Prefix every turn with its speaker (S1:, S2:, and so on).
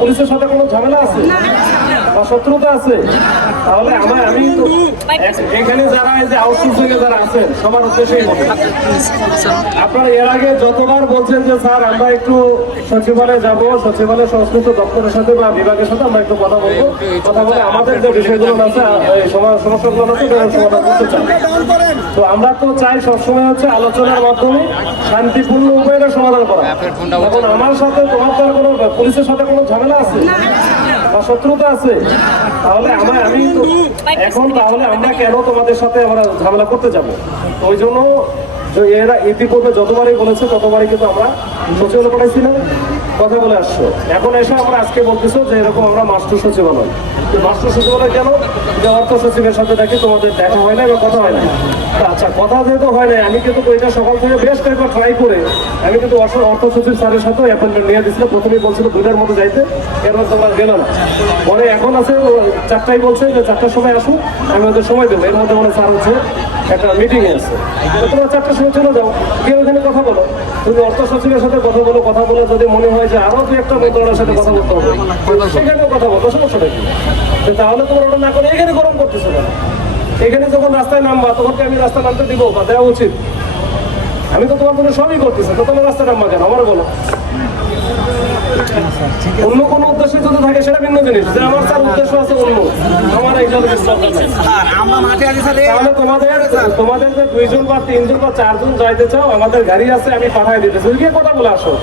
S1: পুলিশের সাথে কোনো ঝামেলা আছে? বা শত্রুতা আছে তাহলে আমার আমি এখানে যারা এই যে আউটসোর্সিং এ যারা আছেন সবার উদ্দেশ্যেই আপনারা এর আগে যতবার বলছেন যে স্যার আমরা একটু সচিবালয়ে যাব সচিবালয় সংশ্লিষ্ট দপ্তরের সাথে বা বিভাগের সাথে আমরা একটু কথা বলব। কথা বলে আমাদের যে বিষয়গুলো আছে সমস্যাগুলো আছে সেগুলো সমাধান করতে চাই। তো আমরা তো চাই সবসময় হচ্ছে আলোচনার মাধ্যমে শান্তিপূর্ণ উপায়ে সমাধান করা। এখন আমার সাথে তোমার কোনো পুলিশের সাথে কোনো ঝামেলা আছে? বা শত্রুতা আছে তাহলে আমার আমি এখন তাহলে আমরা কেন তোমাদের সাথে আমরা ঝামেলা করতে যাব? তো ওই জন্য যে এরা ইতিপূর্বে যতবারই বলেছে, ততবারই কিন্তু আমরা সচিবালয় পাঠাইছি না। কথা বলে আসছো। এখন এসে আমরা আজকে বলতেছো যে এরকম আমরা মাস্টার সচিবালয়। তো মাস্টার সচিবালয় কেন? যে অর্থ সচিবের সাথে দেখি তোমাদের দেখা হয় না বা কথা হয় না। তা আচ্ছা কথা যেহেতু হয় না, আমি কিন্তু ওইটা সকাল থেকে বেশ কয়েকবার ট্রাই করে, আমি কিন্তু অর্থ- সচিব স্যারের সাথেও অ্যাপয়েন্টমেন্ট নিয়ে দিয়েছিলাম। প্রথমেই বলছিল দুইটার মধ্যে যাইতে, এরপর তোমরা গেল না। পরে এখন আছে চারটাই বলছে যে চারটার সময় আসুন আমি ওদের সময় দেবো। এর মধ্যে মনে স্যার হচ্ছে একটা মিটিংয়ে আছে। তো তোমরা চারটার সময় চলে যাও। কেউ এখানে কথা বলো। তুমি অর্থ সচিবের সাথে কথা বলো, কথা বলে যদি মনে হয় যে আরও দু একটা মন্ত্রণালয়ের সাথে কথা বলতে হবে, সেখানেও কথা বলো সমস্যাটা কি তাহলে তোমার ওটা না করে এখানে গরম করতেছো না এখানে যখন রাস্তায় নামবা, তোমাকে আমি রাস্তা নামতে দিব বা দেওয়া উচিত। আমি তো তোমার মনে সবই করতেছি, তো তোমার রাস্তা নামবা কেন? আমার বলো। অন্য কোনো উদ্দেশ্য যদি থাকে সেটা ভিন্ন জিনিস। যে আমার স্যার উদ্দেশ্য আছে অন্য। আমার
S2: এই এই-
S1: তাহলে তোমাদের তোমাদের যে দুইজন বা তিনজন বা চারজন যাইতে চাও আমাদের গাড়ি আছে আমি পাঠাই দিতেছি। গিয়ে কথা বলে আসো।